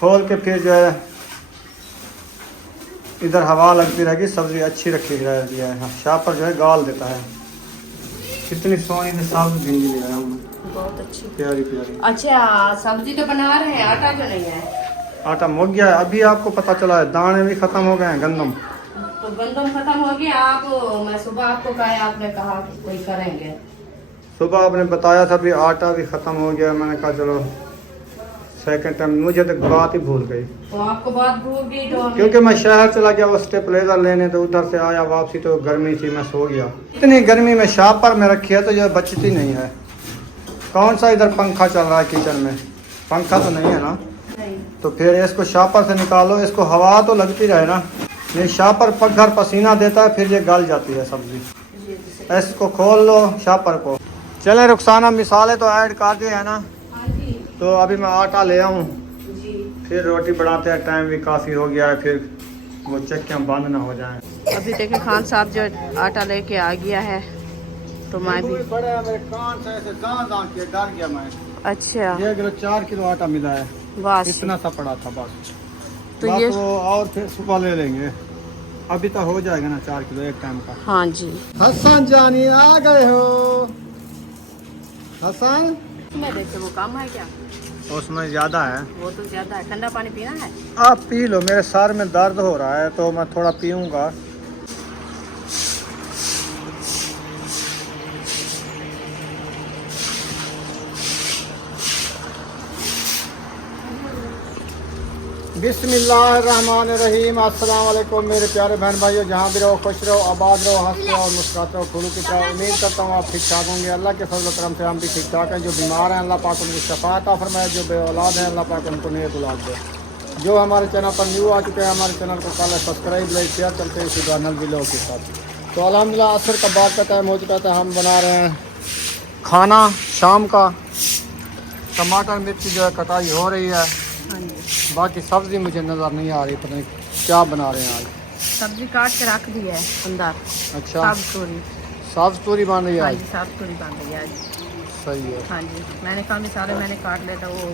खोल के फिर जो है इधर हवा लगती रहेगी, सब्जी अच्छी रखी रहती है। शापर जो है गाल देता है। कितनी सोनी से साबुत भिंडी ले आया हूँ, बहुत अच्छी प्यारी प्यारी। अच्छा सब्जी तो बना रहे हैं, आटा जो नहीं है। आटा मुक गया है, अभी आपको पता चला है। दाने भी खत्म हो गए हैं, गंदम तो गंदम खत्म हो गया। आप मैं सुबह आपको कहा, आपने कहा कि कोई करेंगे। सुबह आपने बताया था भी आटा भी खत्म हो गया। मैंने कहा चलो सेकंड टाइम, मुझे तो बात ही भूल गई। तो आपको बात भूल गई तो क्योंकि मैं शहर चला गया वो स्टेपलेजर लेने, तो उधर से आया वापसी तो गर्मी थी, मैं सो गया। इतनी गर्मी में शापर में रखी है तो जो बचती नहीं है। कौन सा इधर पंखा चल रहा है किचन में? पंखा तो नहीं है ना? नहीं। तो फिर इसको शापर से निकालो, इसको हवा तो लगती रहे ना। ये शापर पकघर पसीना देता है, फिर ये गल जाती है सब्जी। इसको खोल लो शापर को। चले रुखसाना, मिसाले तो ऐड कर दिए है ना। तो अभी मैं आटा ले आऊँ, फिर रोटी बनाते हैं। टाइम भी काफ़ी हो गया है, फिर वो चक्कियाँ बंद ना हो जाएं। अभी देखे खान साहब जो आटा लेके आ गया है, तो मैं भी बड़े हैं मेरे कान से ऐसे दां के डर गया मैं। अच्छा 1 किलो 4 किलो आटा मिला है, बस इतना सा पड़ा था बस। तो बस ये वो और फिर सुबह ले लेंगे। अभी तो हो जाएगा ना 4 किलो एक टाइम का। हाँ जी। हसन जानी आ गए हो। हसन मैं देखे वो कम है क्या? उसमें ज़्यादा है। वो तो ज्यादा है। ठंडा पानी पीना है? आप पी लो, मेरे सर में दर्द हो रहा है तो मैं थोड़ा पीऊँगा। बिस्मिल्लाहिर्रहमानिर्रहीम। अस्सलाम वालेकुम मेरे प्यारे बहन भाइयों, जहाँ भी रहो खुश रहो, आबाद रहो, हंसते रहो और मुस्कुराते रहो। खुलू की तरह उम्मीद करता हूँ आप ठीक ठाक होंगे। अल्लाह के फजल करम से हम भी ठीक ठाक हैं। जो बीमार हैं अल्लाह पाक उनको शफा अता फरमाए, जो बे औलाद हैं अल्लाह पाक उनको नेक औलाद दे। जो हमारे चैनल पर न्यू आ चुके हैं, हमारे चैनल को पहले सब्सक्राइब लाइक शेयर करते हैं इसी गानल वीडियो के साथ। तो अल्हम्दुलिल्लाह असर का बाद का टाइम हो चुका था, हम बना रहे हैं खाना शाम का। टमाटर मिर्ची जो है कटाई हो रही है, हाँ जी। बाकी सब्जी मुझे नज़र नहीं आ रही, पता नहीं क्या बना रहे हैं आज। सब्जी काट के रख दी है अंदर। अच्छा, साग तोरी। साग तूरी बन रही है हाँ आज। जी, साग तोरी बन रही है आज। सही है। हाँ जी, मैंने कहा मिसाले मैंने काट लेता। वो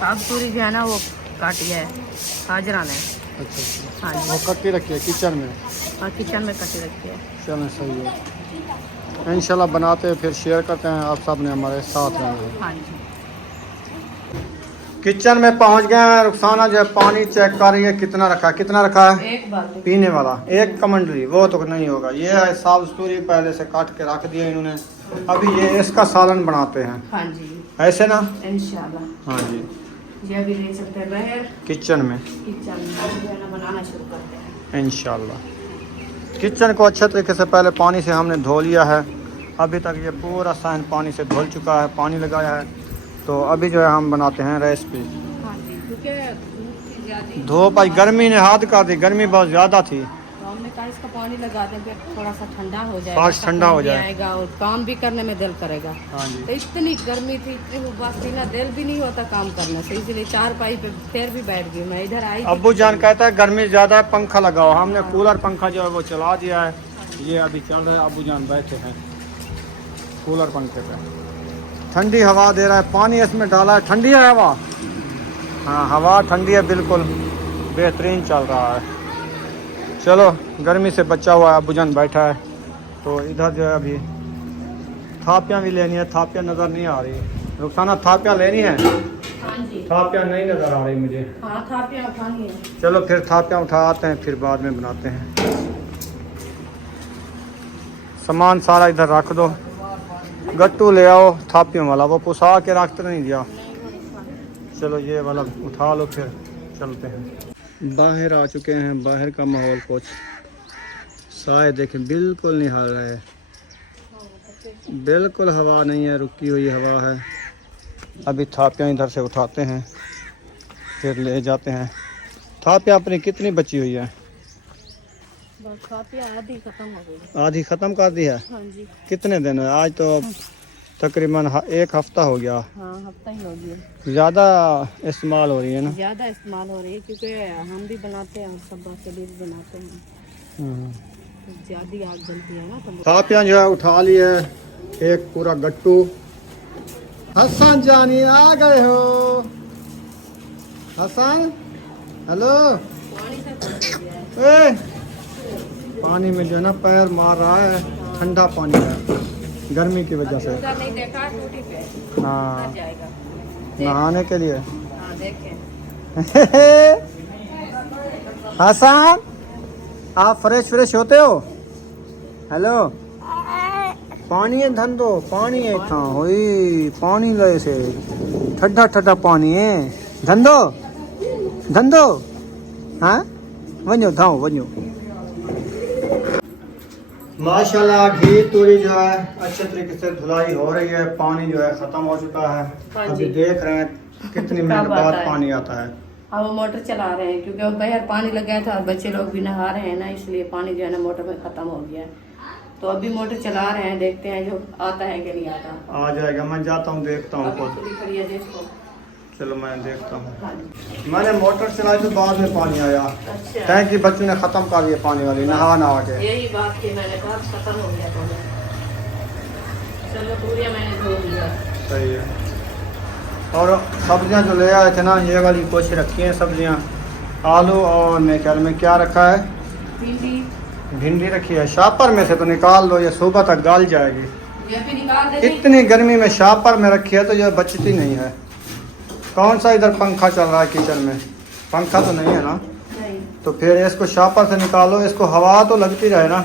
साग तोरी जो है ना वो काटी है हाजरा ने। अच्छा अच्छा, हाँ जी। वो कट्टी रखी है किचन में। और किचन में कटी रखी है। चलें सही है। इंशाल्लाह बनाते हैं फिर शेयर करते हैं, आप सब ने हमारे साथ रहेंगे। हाँ जी। किचन में पहुंच गए हैं। रुखसाना जो है पानी चेक कर रही है, कितना रखा है, कितना रखा है? एक बार पीने वाला 1 कमंडली, वो तो नहीं होगा। ये है साग तूरी पहले से काट के रख दिया इन्होंने। अभी ये इसका सालन बनाते हैं। हाँ जी ऐसे ना? इंशाल्लाह। हाँ जी, ये अभी ले सकते हैं बाहर किचन में किचन में जो है ना बनाना शुरू करते हैं इंशाल्लाह। किचन को अच्छे तरीके से पहले पानी से हमने धो लिया है। अभी तक ये पूरा सहन पानी से धुल चुका है, पानी लगाया है। तो अभी जो है हम बनाते हैं रेसिपी। हाँ जी, क्योंकि धूप आज गर्मी ने हाथ कर दी, गर्मी बहुत ज़्यादा थी। तो हमने कहा इसका पानी लगा दें, फिर थोड़ा सा ठंडा हो जाएगा, आज ठंडा हो जाए आएगा और काम भी करने में दिल करेगा। हाँ जी, तो इतनी गर्मी थी, इतनी उबास थी ना, दिल भी नहीं होता काम करने से, इसलिए 4 पाई पे फिर भी बैठ गई। मैं इधर आई अब्बू जान कहता है गर्मी ज़्यादा है, पंखा लगाओ। हमने कूलर पंखा जो है वो चला दिया है। ये अभी चल रहा है, अब्बू जान बैठे हैं कूलर पंखे पे। ठंडी हवा दे रहा है, पानी इसमें डाला है, ठंडी है हवा। हाँ हवा ठंडी है, बिल्कुल बेहतरीन चल रहा है। चलो गर्मी से बचा हुआ है, अब्बू जान बैठा है। तो इधर जो है अभी थापियाँ भी लेनी है, थापियाँ नज़र नहीं आ रही। रुखसाना थापियाँ लेनी है? हाँ जी। थापियाँ नहीं नज़र आ रही मुझे। हाँ थापियाँ उठानी है। चलो फिर थापियाँ उठा आते हैं, फिर बाद में बनाते हैं। सामान सारा इधर रख दो, गट्टू ले आओ थापियों वाला, वो पुसा के रखते नहीं दिया। चलो ये वाला उठा लो, फिर चलते हैं। बाहर आ चुके हैं, बाहर का माहौल कुछ साए देखें बिल्कुल नहीं हाल रहा है, बिल्कुल हवा नहीं है, रुकी हुई हवा है। अभी थापियाँ इधर से उठाते हैं, फिर ले जाते हैं। थापियाँ अपनी कितनी बची हुई है? आधी खत्म हो गई। आधी ख़त्म कर दी है? हाँ जी। कितने दिन है आज? तो तकरीबन 1 हफ्ता हो गया। हाँ हफ्ता ही हो गया। ज़्यादा इस्तेमाल हो रही है ना? ज़्यादा इस्तेमाल हो रही है, क्योंकि हम भी बनाते हैं और सब बाकी भी बनाते हैं, तो ज़्यादा आग जलती है ना। तो थापियाँ जो है उठा ली है, एक पूरा गट्टू। हसन जानी आ गए हो। हसन हेलो। पानी से भर गया है। पानी में जो है ना पैर मार रहा है, ठंडा पानी है गर्मी की वजह से। उधर नहीं देखा टूटी पे हाँ उधर जाएगा नहाने के लिए। हाँ देखें हसन आप फ्रेश होते हो? हेलो पानी है धंधो, पानी है इतना होई पानी ले से ठंडा ठंडा पानी है धंधो धंधो। हाँ वञो धाओ वञो। माशाल्लाह घी तूरी जो है अच्छे तरीके से धुलाई हो रही है, पानी जो है खत्म हो चुका है। हाँ अभी जी। देख रहे हैं कितनी मिनट कब बाद आता है? पानी आता है। अब वो मोटर चला रहे हैं क्योंकि बाहर पानी लग गया था और बच्चे लोग भी नहा रहे हैं ना, इसलिए पानी जो है ना मोटर में खत्म हो गया है। तो अभी मोटर चला रहे हैं, देखते हैं जो आता है कि नहीं आता। आ जाएगा, मैं जाता हूँ देखता हूँ अभी खुली खड़ी है देखो। चलो मैं देखता हूँ। हाँ जी। मैंने मोटर चलाई तो बाद में पानी आया। अच्छा टैंकी बच्चों ने खत्म कर दिया पानी वाली, नहा नहा के। यही बात थी, मैंने कहा खत्म हो गया तो चलो पूरी मैंने धो लिया। सही है। और सब्जियां जो ले आए थे ना, ये वाली कुछ रखी हैं सब्जियां, आलू और मेरे ख्याल में क्या रखा है, भिंडी रखी है। शापर में से तो निकाल दो, ये सुबह तक गल जाएगी। ये भी निकाल दे। इतनी गर्मी में शापर में रखी है तो ये बचती नहीं है। कौन सा इधर पंखा चल रहा है किचन में? पंखा तो नहीं है ना, नहीं तो फिर इसको शापर से निकालो, इसको हवा तो लगती रहे ना।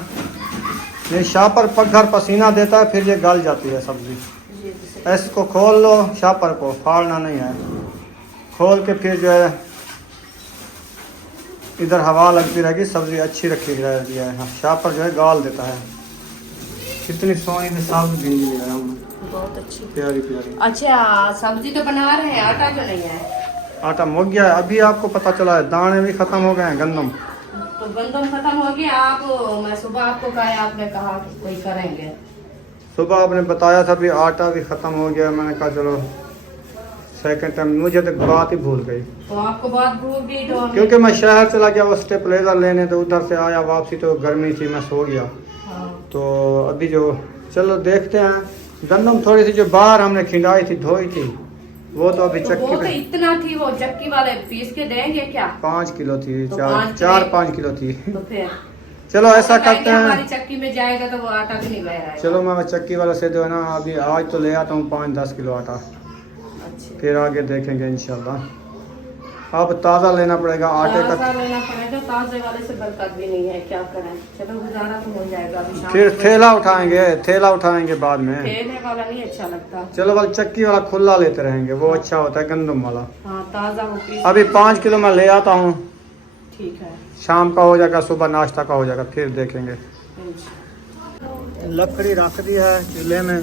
ये शापर पकघर पसीना देता है, फिर ये गल जाती है सब्जी। इसको खोल लो, शापर को फाड़ना नहीं है, खोल के फिर जो है इधर हवा लगती रहेगी, सब्जी अच्छी रखी रहती है। शापर जो है गाल देता है। कितनी सोनी में साफ भिंडी ले आया हूँ मैं, बहुत अच्छी प्यारी प्यारी। अच्छा सब्जी तो बना रहे हैं, आटा जो नहीं है। आटा मुक गया है, अभी आपको पता चला है, दाने भी खत्म हो गए हैं गंदम। तो गंदम खत्म हो गया। आप मैं सुबह आपको कहा, आपने कहा कि कोई करेंगे। सुबह आपने बताया था भी आटा भी खत्म हो गया, मैंने कहा चलो सेकंड टाइम, मुझे तो बात ही भूल गई। तो आपको बात भूल गई तो क्योंकि मैं शहर चला गया वो स्टेपलेजर लेने, तो उधर से आया वापसी तो गर्मी थी, मैं सो गया। हाँ। तो अभी जो चलो देखते हैं, गंदम थोड़ी सी जो बाहर हमने खिंडाई थी धोई थी, वो तो अभी तो चक्की वो तो पे इतना थी, वो चक्की वाले पीस के देंगे क्या? 5 किलो थी, तो 4-5 किलो थी। तो फिर चलो ऐसा तो करते हमारी हैं, चक्की में जाएगा तो वो आटा भी नहीं ले आएगा। चलो मैं चक्की वाला से जो है ना अभी आज तो ले आता हूँ 5-10 किलो आटा, अच्छा फिर आगे देखेंगे इंशाल्लाह। अब ताज़ा लेना पड़ेगा आटे का, ताज़ा लेना पड़ेगा, ताज़े वाले से बरकत भी नहीं है, क्या करें। चलो गुजारा तो हो जाएगा अभी शाम फिर को। थैला उठाएंगे बाद में। ठेले वाला नहीं अच्छा लगता। चलो वाल चक्की वाला खुला लेते रहेंगे, वो अच्छा होता है गंदम वाला। हाँ ताज़ा वो पीस। अभी 5 किलो मैं ले आता हूँ, ठीक है। शाम का हो जाएगा, सुबह नाश्ता का हो जाएगा, फिर देखेंगे। लकड़ी रख दी है चूल्हे में,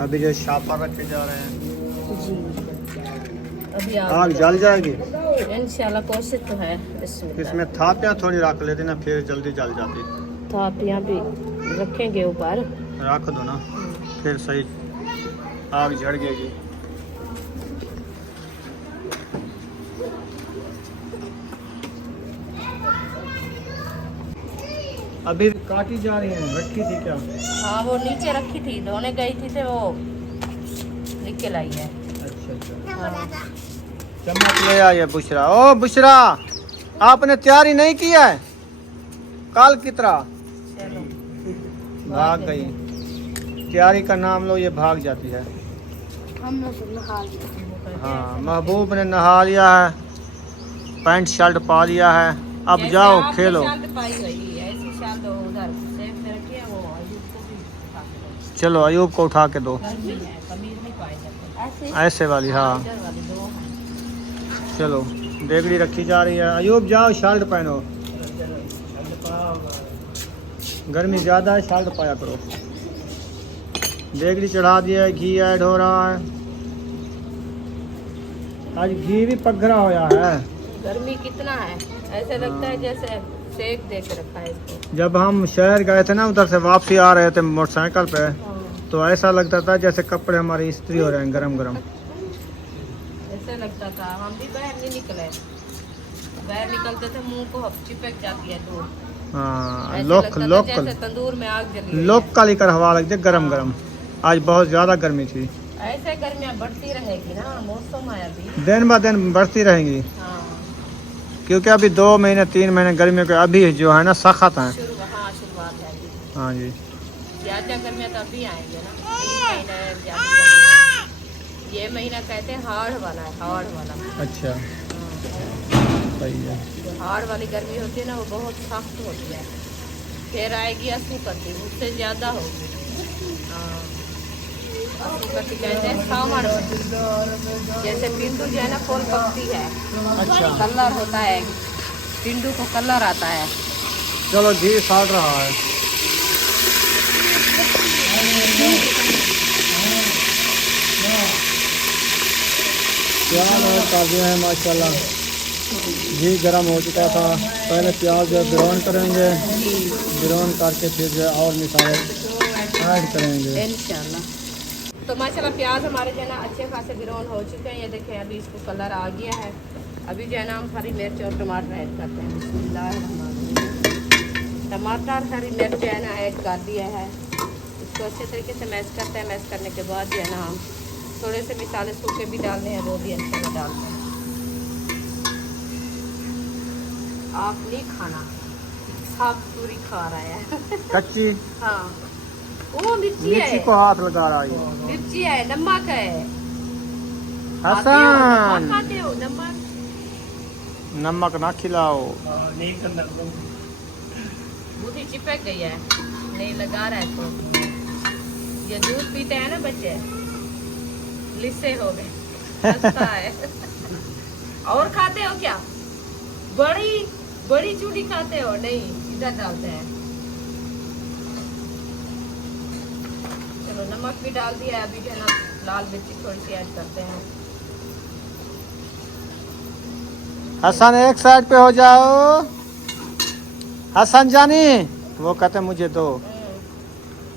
अभी जो शापर रखे जा रहे हैं, जी अभी आग जल जाएगी। इंशाल्लाह कोशिश तो है। इसमें थापियाँ थोड़ी रख लेती ना, फिर जल्दी जल जाती। थापियाँ भी रखेंगे ऊपर, रख दो ना, फिर सही आग जड़ गएगी। अभी काटी जा रही है, रखी थी क्या? हाँ वो नीचे रखी थी, धोने गई थी तो वो निकल आई है। अच्छा हाँ। चम्मच ले आइए बुशरा। ओ बुशरा, आपने तैयारी नहीं की है? काल की तरह चलो भाग गई। तैयारी का नाम लो, ये भाग जाती है। हम लोग नहा लिए। हाँ महबूब ने नहा लिया है, पैंट शर्ट पा लिया है, अब जाओ खेलो। चलो अयूब को उठा के दो, ऐसे वाली। हाँ चलो देगड़ी रखी जा रही है, अयूब जाओ शर्ट पहनो, गर्मी ज़्यादा है, शर्ट पाया करो। देगड़ी चढ़ा दिया है, घी ऐड हो रहा है, आज घी भी पकड़ा होया है। गर्मी कितना है, ऐसे लगता है जैसे सेक दे के रखा है इसको। जब हम शहर गए थे ना, उधर से वापसी आ रहे थे मोटरसाइकिल पे, हाँ। तो ऐसा लगता था जैसे कपड़े हमारे इस्त्री हो रहे हैं गरम गरम। ऐसे लगता था। हम भी बाहर नहीं निकले, बाहर निकलते थे मुंह को चिपक जाती है धूप। हाँ ऐसे लोक लगता था लोकल जैसे तंदूर में आग जली है। लोकल ही कर हवा लग जाए गरम गरम। आज बहुत ज़्यादा गर्मी थी। ऐसे गर्मियाँ बढ़ती रहेगी ना, मौसम है अभी। दिन ब दिन बढ़ती रहेंगी, हाँ क्योंकि अभी 2 महीने 3 महीने गर्मियों के अभी जो है ना सख्त हैं। शुरुआत है अभी। हाँ जी, ज़्यादा गर्मियाँ तो अभी आएंगे ना, 3 महीने ज़्यादा गर्मी। ये महीना कहते हैं हाड़ वाला है, हाड़ वाला। अच्छा सही है। जो हाड़ वाली गर्मी होती है ना, वो बहुत सख्त होती है। फिर आएगी असुकती, उससे ज़्यादा होगी। हाँ, असुकती कहते हैं सावण में। जैसे पिंडू जो है ना फूल पकती है, अच्छा कलर होता है, पिंडू को कलर आता है। चलो घी साड़ रहा है। प्याज और कर दिए हैं माशाल्लाह। घी गर्म हो चुका था। पहले प्याज जो ब्राउन करेंगे, ब्राउन करके फिर जो है और मिसाले ऐड करेंगे इंशाल्लाह। तो माशाल्लाह प्याज हमारे जो है ना अच्छे खासे ब्राउन हो चुके हैं। ये देखें अभी इसको कलर आ गया है। अभी जो है ना हम हरी मिर्च और टमाटर ऐड करते हैं। बिस्मिल्लाहिर्रहमानिर्रहीम। टमाटर हरी मिर्च जो है ना ऐड कर दिया है। इसको अच्छे तरीके से मैश करते हैं। मैश करने के बाद जो है ना हम थोड़े से मिसाले सूखे भी डालने हैं, वो भी अच्छे में डालते हैं। आप नहीं खाना, सब पूरी खा रहा है। कच्ची। हाँ, वो मिर्ची है, मिर्ची को हाथ लगा रहा है। मिर्ची है, नमक है। हसन खाते हो नमक? नमक ना खिलाओ। बूढ़ी चिपक गई है, नहीं लगा रहा है तो। ये दूध पीते हैं ना बच्चे, लिस्से हो गए, हंसता है। और खाते हो क्या? बड़ी बड़ी चूड़ी खाते हो? नहीं, इधर डालते हैं। चलो नमक भी डाल दिया है। अभी जो है ना लाल मिर्ची थोड़ी सी ऐड करते हैं। हसन एक साइड पे हो जाओ। हसन जानी, वो कहते मुझे दो।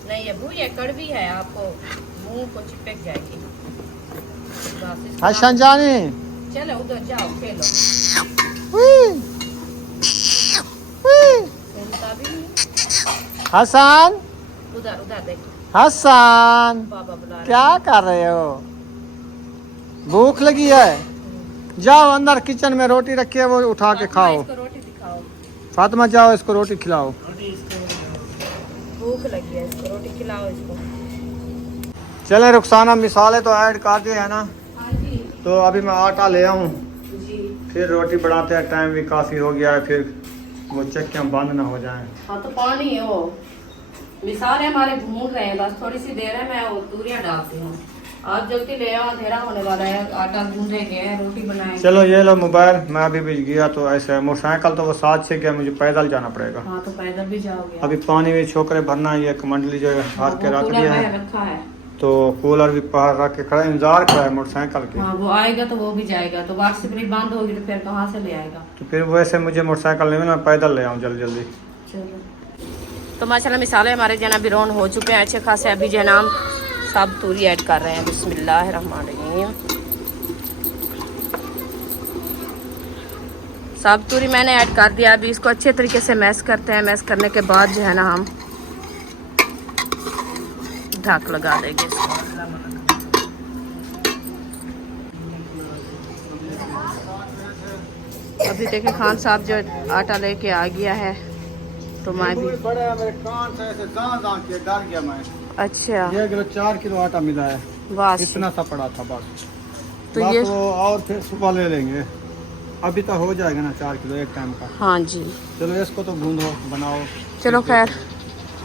नहीं, ये भूया कड़वी है, आपको मुंह को चिपक जाएगी। हसन जानी, चलो उधर जाओ, खेलो। सुनता भी नहीं। हसन उधर उधर देखो, हसन बाबा बुला रहे क्या कर रहे हो? भूख लगी है? जाओ अंदर किचन में रोटी रखी है, वो उठा हैं। के फातिमा, खाओ। इसको रोटी दिखाओ। फातिमा जाओ इसको रोटी खिलाओ। भूख लगी है, इसको रोटी खिलाओ इसको। चले रुखसाना, मिसाले तो ऐड कर दिए है ना, हाँ जी तो अभी मैं आटा ले आऊँ, जी। फिर रोटी बनाते हैं। टाइम भी काफ़ी हो गया है, फिर वो चक्कियाँ बंद ना हो जाएं। हाँ तो पानी है वो, मिसाले हमारे भून रहे हैं, बस थोड़ी सी देर है, मैं वो तूरियाँ डालती हूँ। आप जल्दी ले आओ, अंधेरा होने वाला है। आटा गूंदेंगे, रोटी बनाएंगे। चलो ये लो मोबाइल। मैं अभी भी गया तो ऐसे मोटरसाइकिल तो वो साथ से गया, मुझे पैदल जाना पड़ेगा। हाँ तो पैदल भी जाओगे। अभी पानी भी छोकरे भरना है, ये मंडली जो है हाथ के रख दिया है, रखा है। तो कूलर भी बाहर रख के खड़ा, इंतजार खड़ा है मोटरसाइकिल के। हाँ वो आएगा तो वो भी जाएगा, तो व्हाट्सएप बंद होगी तो फिर कहाँ से ले आएगा? तो फिर वैसे मुझे मोटरसाइकिल नहीं मिला, मैं पैदल ले आऊँ जल्दी जल्दी। चलो तो माशाल्लाह मिसाले हमारे जना ब्राउन हो चुके हैं अच्छे खासे। अभी जो है ना हम सब तूरी ऐड कर रहे हैं। बिस्मिल्लाहिर्रहमानिर्रहीम। सब तूरी मैंने ऐड कर दिया। अभी इसको अच्छे तरीके से मैश करते हैं। मैश करने के बाद जो है ना हम ढक लगा देंगे इसको। अभी देखें खान साहब जो आटा लेके आ गया है, तो मैं भी मेरे कान से ऐसे डर गया मैं। अच्छा 1 किलो 4 किलो आटा मिला है, बस। इतना सा पड़ा था बस। तो बस ये वो और फिर सुबह ले लेंगे। अभी तो हो जाएगा ना 4 किलो एक टाइम का। हाँ जी चलो इसको तो गूंदो बनाओ। चलो खैर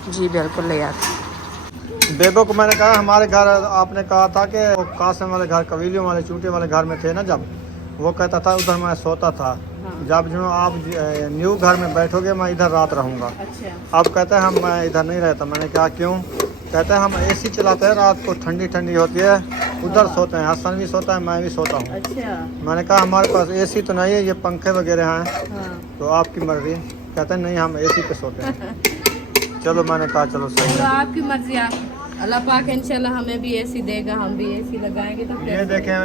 जी, बिल्कुल ले आते। बेबो को मैंने कहा हमारे घर, आपने कहा था कि वो कासम वाले घर, कबीलियों वाले, चूंटे वाले घर में थे ना, जब वो कहता था उधर मैं सोता था। हाँ। जब जो आप न्यू घर में बैठोगे मैं इधर रात रहूँगा। अच्छा अब कहते हैं हम मैं इधर नहीं रहता। मैंने कहा क्यों? कहते हैं हम एसी चलाते हैं, रात को ठंडी ठंडी होती है, उधर सोते हैं। हसन भी सोता है, मैं भी सोता हूँ। अच्छा मैंने कहा हमारे पास एसी तो नहीं है, ये पंखे वगैरह हैं, हाँ। तो आपकी मर्जी। कहते हैं नहीं हम एसी पे सोते हैं। चलो मैंने कहा चलो सही तो है। आपकी मर्जी। अल्लाह पाक इंशाल्लाह हमें भी एसी देगा, हम भी एसी लगाएंगे तो ये देखें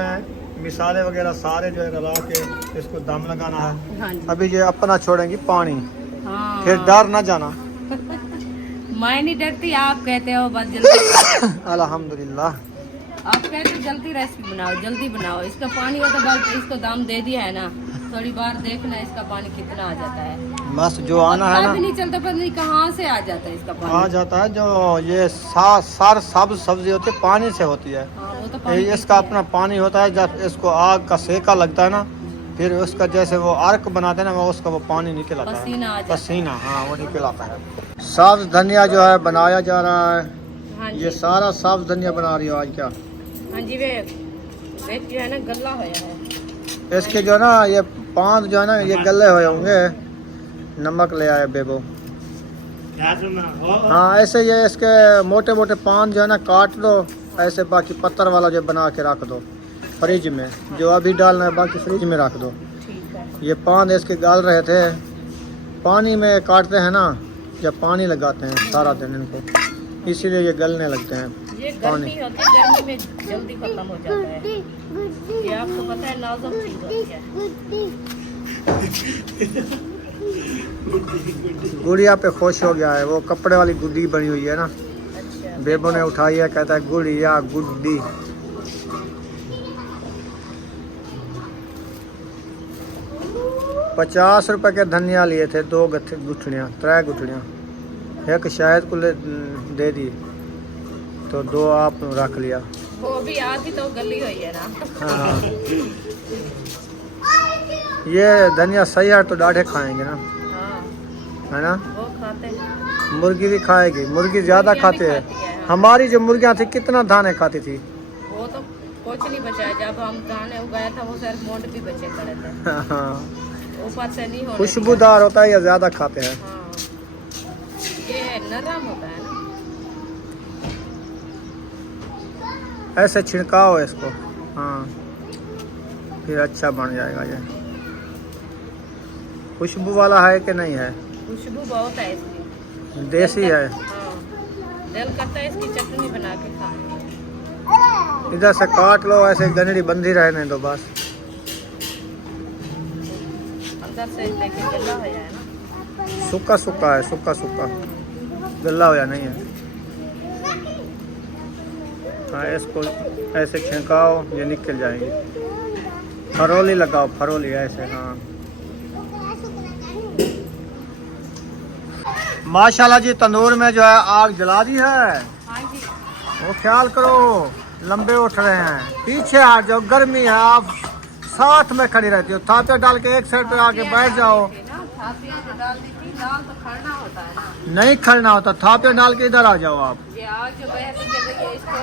मिसाले वगैरह सारे जो है रला के इसको दम लगाना है। हाँ जी अभी ये अपना छोड़ेंगी पानी, हाँ। फिर डर ना जाना। मैं नहीं डरती, आप कहते हो बस जल्दी। अल्हम्दुलिल्लाह। आप कहते जल्दी रेसिपी बनाओ, जल्दी बनाओ। इसका पानी हो तो बस इसको दाम दे दिया है ना, थोड़ी बार देखना इसका पानी कितना आ जाता है। बस जो आना है पता ना भी नहीं चलता, पता नहीं कहाँ से आ जाता है इसका पानी। आ जाता है। जो ये सार सब्ज सब्जी होती है पानी से होती है। हाँ, वो तो पानी इसका अपना पानी होता है। जब इसको आग का सेका लगता है ना, फिर उसका जैसे वो अर्क बनाते हैं ना, वो उसका वो पानी निकल आता है, पसीना आ जाता है। पसीना। हाँ, वो निकल आता है। सब्ज धनिया जो है बनाया जा रहा है। हाँ जी, ये सारा सब्ज धनिया बना रही हो आज क्या? हाँ जी, वे जो है ना गला होया है। इसके जो है ना ये पान जो है ना ये गले हुए होंगे। नमक ले आए बेबो। हाँ, ऐसे ये इसके मोटे मोटे पान जो है ना काट दो ऐसे, बाकी पत्थर वाला जो बना के रख दो फ्रिज में। जो अभी डालना है बाकी फ्रिज में रख दो। ठीक है। ये पान इसके गाल रहे थे, पानी में काटते हैं ना, जब पानी लगाते हैं सारा दिन इनको, इसीलिए ये गलने लगते हैं। ये गर्मी होती है, गर्मी में जल्दी खत्म हो जाता है। ये आपको पता है नाजुक चीज होती है। गुड़िया पे खुश हो गया है। वो कपड़े वाली गुड्डी बनी हुई है ना, अच्छा, बेबो ने उठाई है, कहता है गुड़िया गुड्डी। ₹50 के धनिया लिए थे, 2 गुठलियाँ 3 गुठलियाँ। एक शायद को दे दी तो 2 आप रख लिया। वो भी आधी तो गली हुई है ना। हाँ, ये धनिया सही है तो डाढ़े खाएंगे ना, हाँ, है ना। वो खाते हैं। मुर्गी भी खाएगी, मुर्गी ज़्यादा मुर्गियाँ भी खाते हैं। खाती है, हाँ। हमारी जो मुर्गियाँ थी कितना दाने खाती थी। वो तो कुछ नहीं बचा है। जब हम दाने उगाया था वो सिर्फ मोंड भी बचे पड़े थे, हाँ, ऊपर से नहीं होने खुशबूदार होता है या ज़्यादा खाते हैं। दिया। हाँ, ये नरम होता है ना। ऐसे छिड़काओ इसको, हाँ, फिर अच्छा बन जाएगा। ये खुशबू वाला है कि नहीं है? खुशबू बहुत है इसकी, देसी है। हाँ, दिल करता है इसकी चटनी बना के खाएं। इधर से काट लो, ऐसे गनड़ी बंधी रहने दो बस। अंदर से लेकिन गला हो जाए ना। सूखा सूखा है, सूखा सूखा, गला हो या नहीं है। हाँ, इसको ऐसे छिड़काओ, ये निकल जाएंगे। फरोली लगाओ, फरोली ऐसे। हाँ, माशाल्लाह जी, तंदूर में जो है आग जला दी है। हाँ जी, वो ख्याल करो, लंबे उठ रहे हैं। पीछे हट जाओ, गर्मी है, आप साथ में खड़ी रहती हो। थापिया डाल के एक साइड पे आके बैठ जाओ। थापियाँ जो डाल दी थी, दाल तो खड़ना होता है ना। नहीं खड़ना होता, थापिया डाल के इधर आ जाओ आप। ये आग जो बहती चल रही है, इसको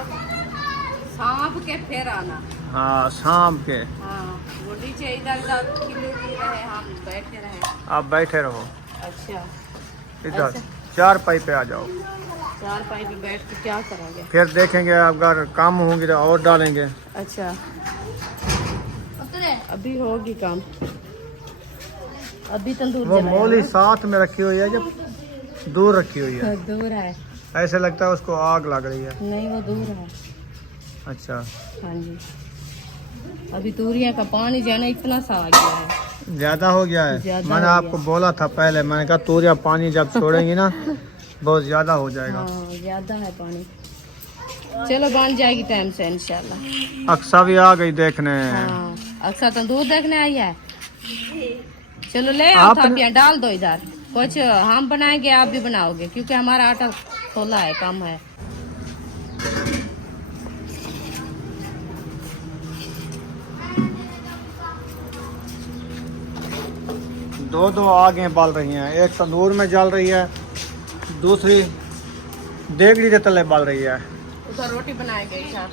सांप के फिर आना। हाँ, शाम के हाँ, वो नीचे इधर उधर खिलती रहे, हम बैठे रहे। आप बैठे रहो अच्छा, इधर, ऐसे? 4 पाई पे आ जाओ। 4 पाई पे बैठ के क्या करेंगे? फिर देखेंगे अगर काम होंगी तो और डालेंगे। अच्छा, अभी होगी काम, अभी तंदूर वो जलाया मोली ना। साथ में रखी हुई है, जब दूर रखी हुई है, दूर है। ऐसे लगता है उसको आग लग रही है। नहीं, वो दूर है। अच्छा, हाँ जी, अभी तूरिया का पानी जो है ना इतना सा आ गया है। ज्यादा हो गया है। ज्यादा मैंने हो आपको बोला था पहले, मैंने कहा तूरिया पानी जब छोड़ेंगी ना बहुत ज्यादा हो जाएगा। हाँ, ज्यादा है पानी। चलो बन जाएगी टाइम से इंशाल्लाह। अक्सा भी आ गई देखने। हाँ, अक्सर तंदूर देखने आई है। चलो ले आओ, आपने- थापियाँ डाल दो इधर। कुछ हम बनाएंगे, आप भी बनाओगे, क्योंकि हमारा आटा खोला है, कम है। दो आगे बल रही हैं, एक तंदूर में जल रही है, दूसरी देगड़ी के तले बल रही है। उधर रोटी बनाई गई है,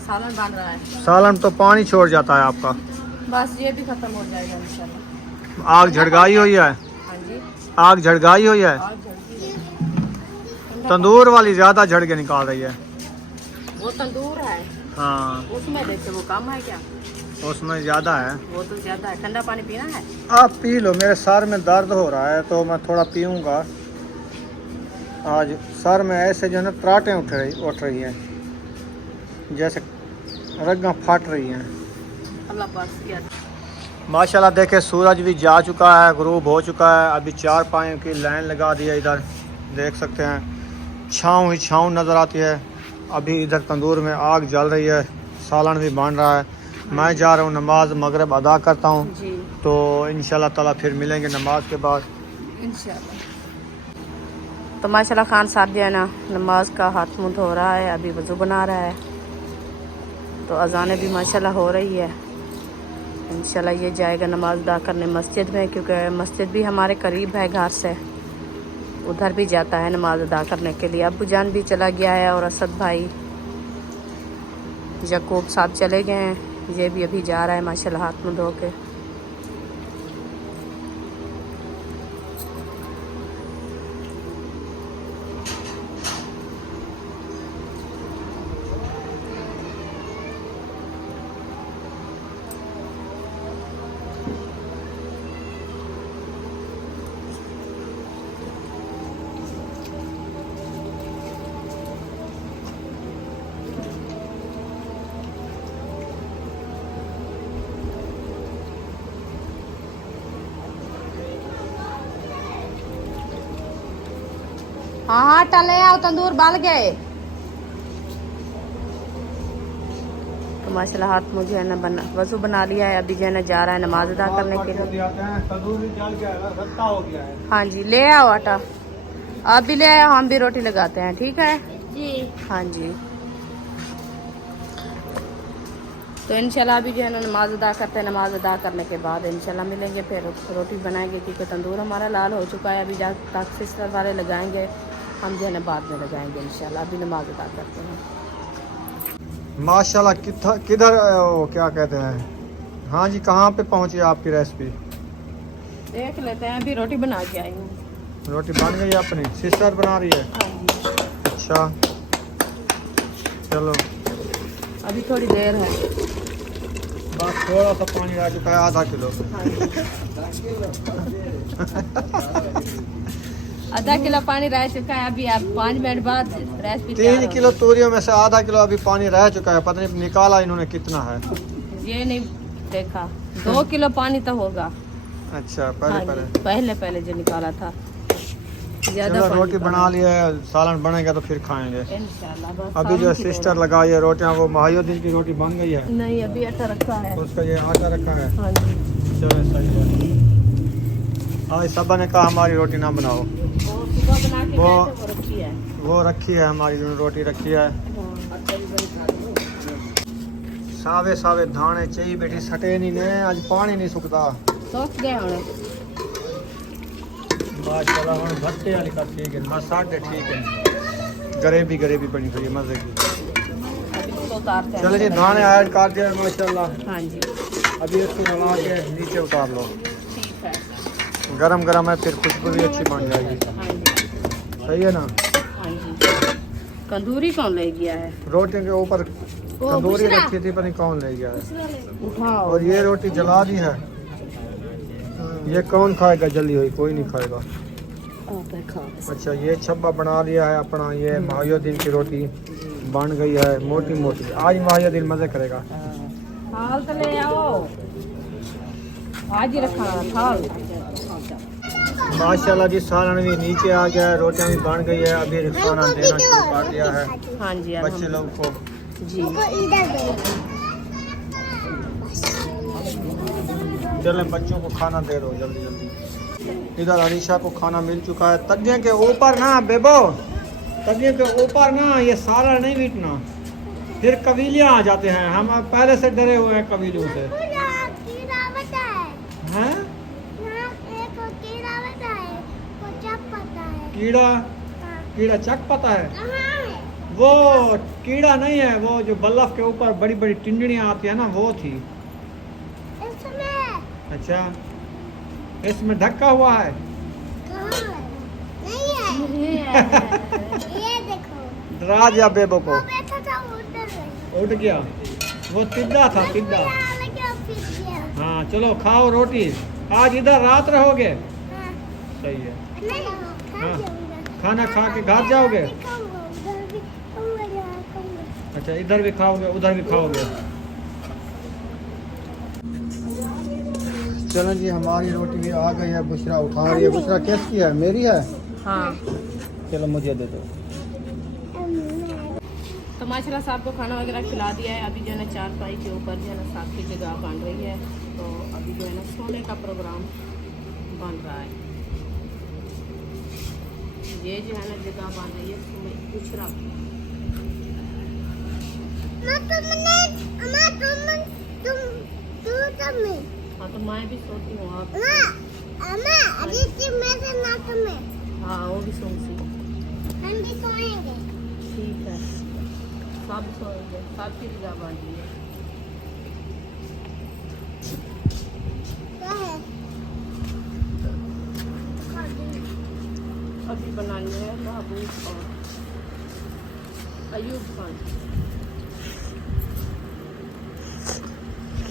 सालन बन रहा है। सालन तो पानी छोड़ जाता है आपका। बस ये भी खत्म हो जाएगा इंशाल्लाह। आग झड़गाई हुई है, हाँ जी, आग झड़गाई हुई है। आग जल्दी है। तंदूर वाली ज्यादा झड़ के निकाल रही है। वो तंदूर है, हाँ, उसमें देखो वो कम है क्या? उसमें ज्यादा है। वो तो ज्यादा है। ठंडा पानी पीना है? आप पी लो, मेरे सर में दर्द हो रहा है तो मैं थोड़ा पीऊँगा। आज सर में ऐसे जो है ना त्राटें उठ रही हैं, जैसे रग्गा फट रही हैं। अल्लाह पाक किया। माशाल्लाह देखे, सूरज भी जा चुका है, गुरूब हो चुका है। अभी 4 पाइयों की लाइन लगा दी है इधर, देख सकते हैं। छाँव ही छाँव नज़र आती है। अभी इधर तंदूर में आग जल रही है, सालन भी बन रहा है। मैं जा रहा हूँ नमाज मगरिब अदा करता हूँ, जी तो इंशाल्लाह ताला फिर मिलेंगे नमाज के बाद। इंशाल्लाह। तो माशाल्लाह खान साहब जो है ना नमाज का हाथ मुंह धो रहा है, अभी वज़ू बना रहा है। तो अजानें भी माशाल्लाह हो रही है। इंशाल्लाह ये जाएगा नमाज अदा करने मस्जिद में, क्योंकि मस्जिद भी हमारे करीब है घर से, उधर भी जाता है नमाज अदा करने के लिए। अब्बू जान भी चला गया है और असद भाई यकूब साहब चले गए हैं। ये भी अभी जा रहा है माशाल्लाह हाथ मुंह धो के। हाँ हाँ टले आओ, तंदूर बाल गए। तो माशाल्लाह हाथ मुझे है ना बना वज़ू बना लिया है, अभी जो है ना जा रहा है नमाज अदा करने के लिए। हाँ जी ले आओ आटा, आप भी ले आओ, हम भी रोटी लगाते हैं, ठीक है जी। हाँ जी। तो इंशाल्लाह अभी जो है ना नमाज अदा करते हैं, नमाज अदा करने के बाद इंशाल्लाह मिलेंगे, फिर रोटी बनाएंगे, क्योंकि तंदूर हमारा लाल हो चुका है। अभी जब तक सिस्टर वाले लगाएंगे, हम जो है ना बाद में लगाएंगे इंशाल्लाह। अभी नमाज अदा करते हैं। माशाल्लाह किधर वो क्या कहते हैं, हाँ जी कहाँ पे पहुँची आपकी रेसिपी? देख लेते हैं, अभी रोटी बना के आई हूँ। रोटी बन गई अपनी, सिस्टर बना रही है? हाँ जी। अच्छा चलो, अभी थोड़ी देर है, बस थोड़ा सा पानी रह चुका है, आधा किलो। आधा किलो पानी रह चुका है। अभी आप 5 मिनट बाद रेसिपी 3 किलो तूरियों में से आधा किलो अभी पानी रह चुका है, पता नहीं निकाला इन्होंने कितना है। ये नहीं देखा, 2 किलो पानी तो होगा। अच्छा हाँ पहले पहले जो निकाला था ज्यादा। चलो रोटी बना लिया है, सालन बनेगा तो फिर खाएंगे इंशाल्लाह। बस अभी जो सिस्टर लगाई है रोटियां, वो महायुद्दीन की रोटी बन गई है? नहीं, अभी आटा रखा है। उसका ये आटा रखा है? हाँ जी। चलो सही है। आज सबा ने कहा हमारी रोटी ना बनाओ, वो सुबह बना के वो गए थे, वो रखी है। वो रखी है हमारी जो रोटी रखी है। सावे सावे धाने चाहिए बेटी, सटे नहीं ने, आज पानी नहीं सुकता। सोच गए होने। माशाल्लाह हम भट्टे वाली का ठीक है, मसाले ठीक है, गरेबी बनी हुई है मजे की। अभी इसको उतारते हैं। चलो जी धाने ऐड कर दिया माशाल्लाह। हाँ जी अभी इसको मिला के नीचे उतार लो, ठीक है। गरम गरम है, फिर खुशबू भी अच्छी बन जाएगी। हाँ जी सही है ना? हाँ जी। तंदूरी कौन ले गया है? रोटी के ऊपर तंदूरी रखी थी, पता नहीं कौन ले गया है। उठाओ। और ये रोटी जला दी है, ये कौन खाएगा जली हुई? कोई नहीं खाएगा। अच्छा ये छब्बा बना लिया है अपना, ये महायुद्दीन की रोटी बन गई है मोटी मोटी। आज महायुद्दीन मजे करेगा। थाल तो ले आओ, आज ही रखा थाल। माशाल्लाह जी सालन भी नीचे आ गया है, रोटियां भी बन गई है, अभी खाना देना शुरू कर दिया है हाँ जी बच्चे लोग को जी। चले बच्चों को खाना दे दो जल्दी जल्दी। इधर अनीशा को खाना मिल चुका है। तकिए के ऊपर ना बेबो, तकिए के ऊपर ना ये सारा नहीं बीटना, फिर कबीलियाँ आ जाते हैं। हम पहले से डरे हुए हैं कबीलियों से। हैं? कीड़ा? कीड़ा चक पता है? वो कीड़ा नहीं है, वो जो बल्लफ के ऊपर बड़ी बड़ी टिंडनियाँ आती है ना, वो थी। अच्छा इसमें ढका हुआ है? डरा दिया बेबो को, उठ गया। वो तिद्दा था, तिद्दा। हाँ चलो खाओ रोटी, आज इधर रात रहोगे? सही है। हाँ खाना खा के घर जाओगे? अच्छा इधर भी खाओगे उधर भी खाओगे? चलो जी हमारी रोटी भी आ गई है, बुशरा उठा रही है। बुशरा किसकी है? मेरी है? हाँ। चलो मुझे दे दो। तो तो माशाल्लाह साहब को खाना वगैरह खिला दिया है। अभी जो है ना चारपाई के ऊपर जो है ना साहब की जगह बन रही है। तो अभी जो है ना सोने का प्रोग्राम बन रहा है। ये जो है ना जगह बन रही है तुम्हें पूछ रहा हूँ। हाँ तो मैं भी सोती हूँ आप। हाँ वो भी सोची। हम भी सोएंगे। ठीक है सब सोएंगे, सबकी जगह बन रही है। क्या है? अभी बनानी है बाबू और अयूब खान।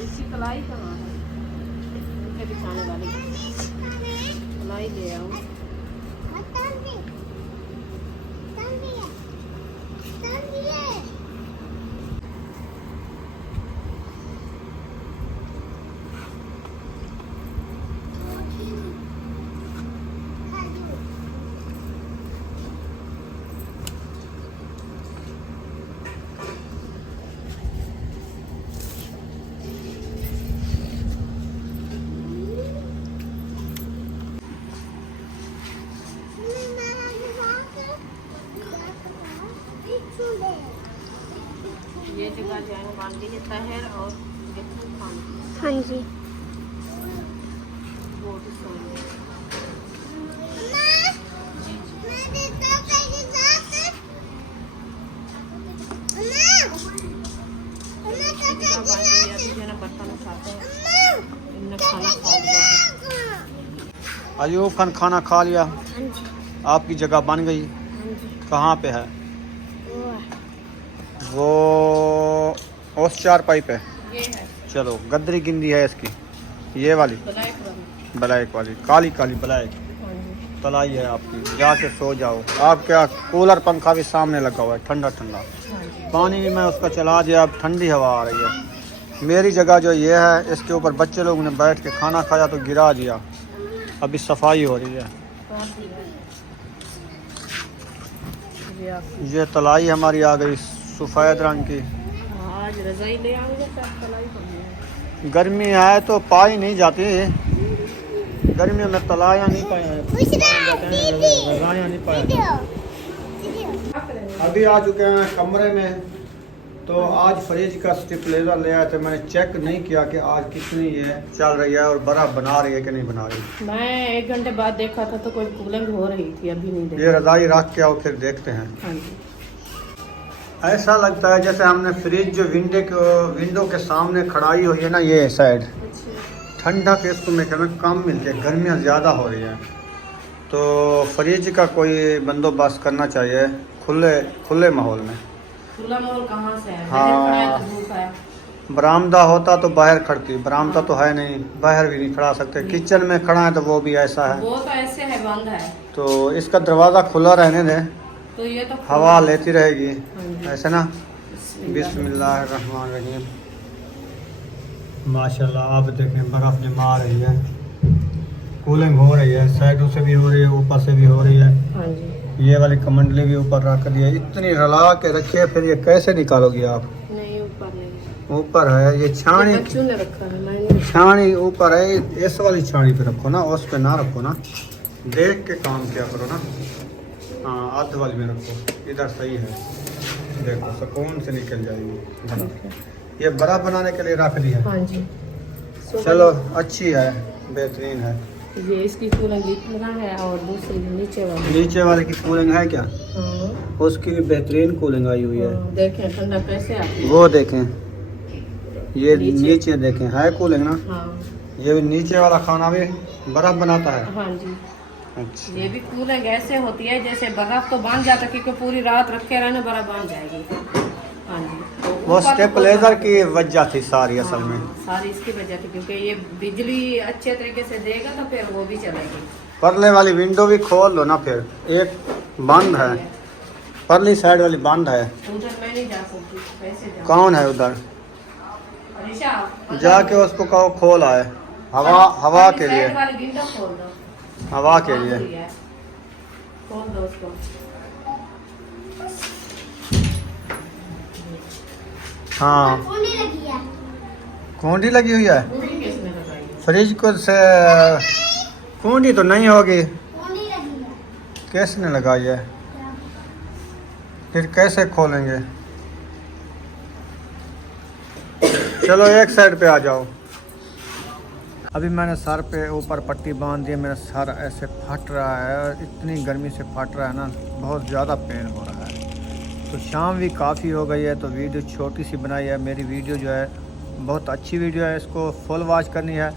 इसकी कलाई कहाँ है? उनके बिछाने वाली कलाई ले आओ। ये जगह जो है बन रही है तहर और खान। हाँ जी। वो भी सोएंगे। अयूब खान खाना खा लिया, हाँ जी। आपकी जगह बन गई। हाँ जी। कहाँ पे है वो है। वो? उस चारपाई पे। ये है चलो गद्दी गिंदी है इसकी, ये वाली ब्लैक वाली। ब्लैक वाली, काली काली ब्लैक हाँ जी। तलाई है आपकी। जाके सो जाओ। आप क्या, कूलर पंखा भी सामने लगा हुआ है, ठंडा ठंडा। हाँ जी। पानी भी मैं उसका चला दिया, अब ठंडी हवा आ रही है। मेरी जगह जो ये है, इसके ऊपर बच्चे लोगों ने बैठ के खाना खाया तो गिरा दिया। अभी सफाई हो रही है। ये आप ये तलाई हमारी आ गई सफ़ेद रंग की। आज रजाई ले आऊंगे सब तलाई करनी है। गर्मी है तो पाई नहीं जाती, गर्मियों में तलाया नहीं पाया, रजाइयाँ नहीं पाया। अभी आ चुके हैं कमरे में। तो आज फ्रिज का स्टेबलाइजर ले आए थे। मैंने चेक नहीं किया कि आज कितनी ये चल रही है और बर्फ़ बना रही है कि नहीं बना रही। मैं 1 घंटे बाद देखा था तो कोई कूलिंग हो रही थी, अभी नहीं देखा। ये रजाई रख के आओ फिर देखते हैं। हाँ जी। ऐसा लगता है जैसे हमने फ्रिज जो विंडो के सामने खड़ाई हुई है ना, ये साइड ठंडक इसको में कम मिलती है, गर्मियाँ ज़्यादा हो रही है। तो फ्रिज का कोई बंदोबस्त करना चाहिए खुले माहौल में। खुला माहौल कहाँ से है? हाँ। बाहर खड़ा है तो धूप है। बरामदा होता तो बाहर खड़ती, बरामदा तो है नहीं, बाहर भी नहीं खड़ा सकते। किचन में खड़ा है तो वो भी ऐसा है। वो तो ऐसे है, बंद है। तो इसका दरवाज़ा खुला रहने दें, तो ये तो हवा लेती रहेगी हाँ जी। ऐसे ना। बिस्मिल्लाहिर्रहमानिर्रहीम। माशाल्लाह आप देखें बर्फ़ जमा रही है, कूलिंग हो रही है, साइडों से भी हो रही है, ऊपर से भी हो रही है। हाँ जी। ये वाली कमंडली भी ऊपर रख दी है। इतनी रला के रखी है, फिर ये कैसे निकालोगी आप? नहीं ऊपर नहीं, ऊपर है ये छानी, बच्चों ने रखा है, मैंने। छानी ऊपर है। इस वाली छानी पे रखो ना, उस पे ना रखो ना, देख के काम किया करो ना। हाँ आध वाली में रखो, इधर सही है। देखो सुकून से निकल जाएगी बर्फ़। ये बर्फ़ बनाने के लिए रख दी है। हाँ जी। चलो अच्छी है, बेहतरीन है। ये इसकी कूलिंग इतना है और दूसरी नीचे वाले की कूलिंग है क्या? हाँ। उसकी भी बेहतरीन कूलिंग आई हुई है। देखें ठंडा कैसे आती है। वो देखें, ये नीचे। नीचे देखें, है कूलिंग ना। हाँ। ये भी नीचे वाला खाना भी बर्फ़ बनाता है। हाँ जी। अच्छा। ये भी कूलिंग ऐसे होती है जैसे बर्फ तो बांध जाता है, क्योंकि पूरी रात रखे रहने बर्फ बांध जाएगी। हाँ जी। तो वो ऊपर तो स्टेबलाइजर की वजह थी सारी असल में। हाँ, सारी इसकी वजह थी, क्योंकि ये बिजली अच्छे तरीके से देगा तो फिर वो भी चलेगी। परले वाली विंडो भी खोल लो ना, फिर एक बंद है, परली साइड वाली बंद है। उधर मैं नहीं जा सकती, कैसे जाऊँ? कौन है उधर? ऋषा, जाके उसको कहो खोल आए, हवा के लिए, साइड वाली विंडो खोल दो। हवा के लिए। खोल दो उसको। हाँ कुंडी लगी है। कुंडी लगी हुई है कुंडी किसने लगाई? फ्रिज को से कुंडी तो नहीं होगी, कुंडी लगी है। किसने लगाई है? फिर कैसे खोलेंगे? चलो एक साइड पे आ जाओ। अभी मैंने सर पे ऊपर पट्टी बांध दी है, मेरा सर ऐसे फट रहा है और इतनी गर्मी से फट रहा है ना, बहुत ज़्यादा पेन हो रहा है। तो शाम भी काफ़ी हो गई है, तो वीडियो छोटी सी बनाई है। मेरी वीडियो जो है बहुत अच्छी वीडियो है, इसको फुल वॉच करनी है।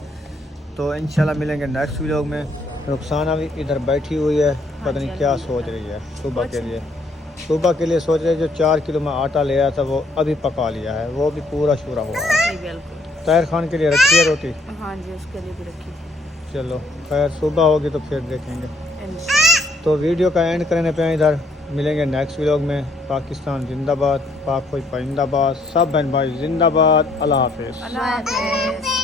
तो इंशाल्लाह मिलेंगे नेक्स्ट व्लॉग में। रुखसाना भी इधर बैठी हुई है, पता नहीं क्या सोच रही है। सुबह के लिए सोच रही है, जो 4 किलो में आटा ले आया था वो अभी पका लिया है, वो भी पूरा शूरा हुआ है। जी बिल्कुल। ताहिर खान के लिए रखी है रोटी। हाँ जी, उसके लिए भी रखी थी। चलो खैर, सुबह होगी तो फिर देखेंगे। इंशाल्लाह। तो वीडियो का एंड करने पे इधर मिलेंगे नेक्स्ट व्लॉग में। पाकिस्तान जिंदाबाद, पाक कोई परिंदाबाद, सब बहन भाई जिंदाबाद। अल्लाह हाफिज़। अल्लाह हाफ़िज़।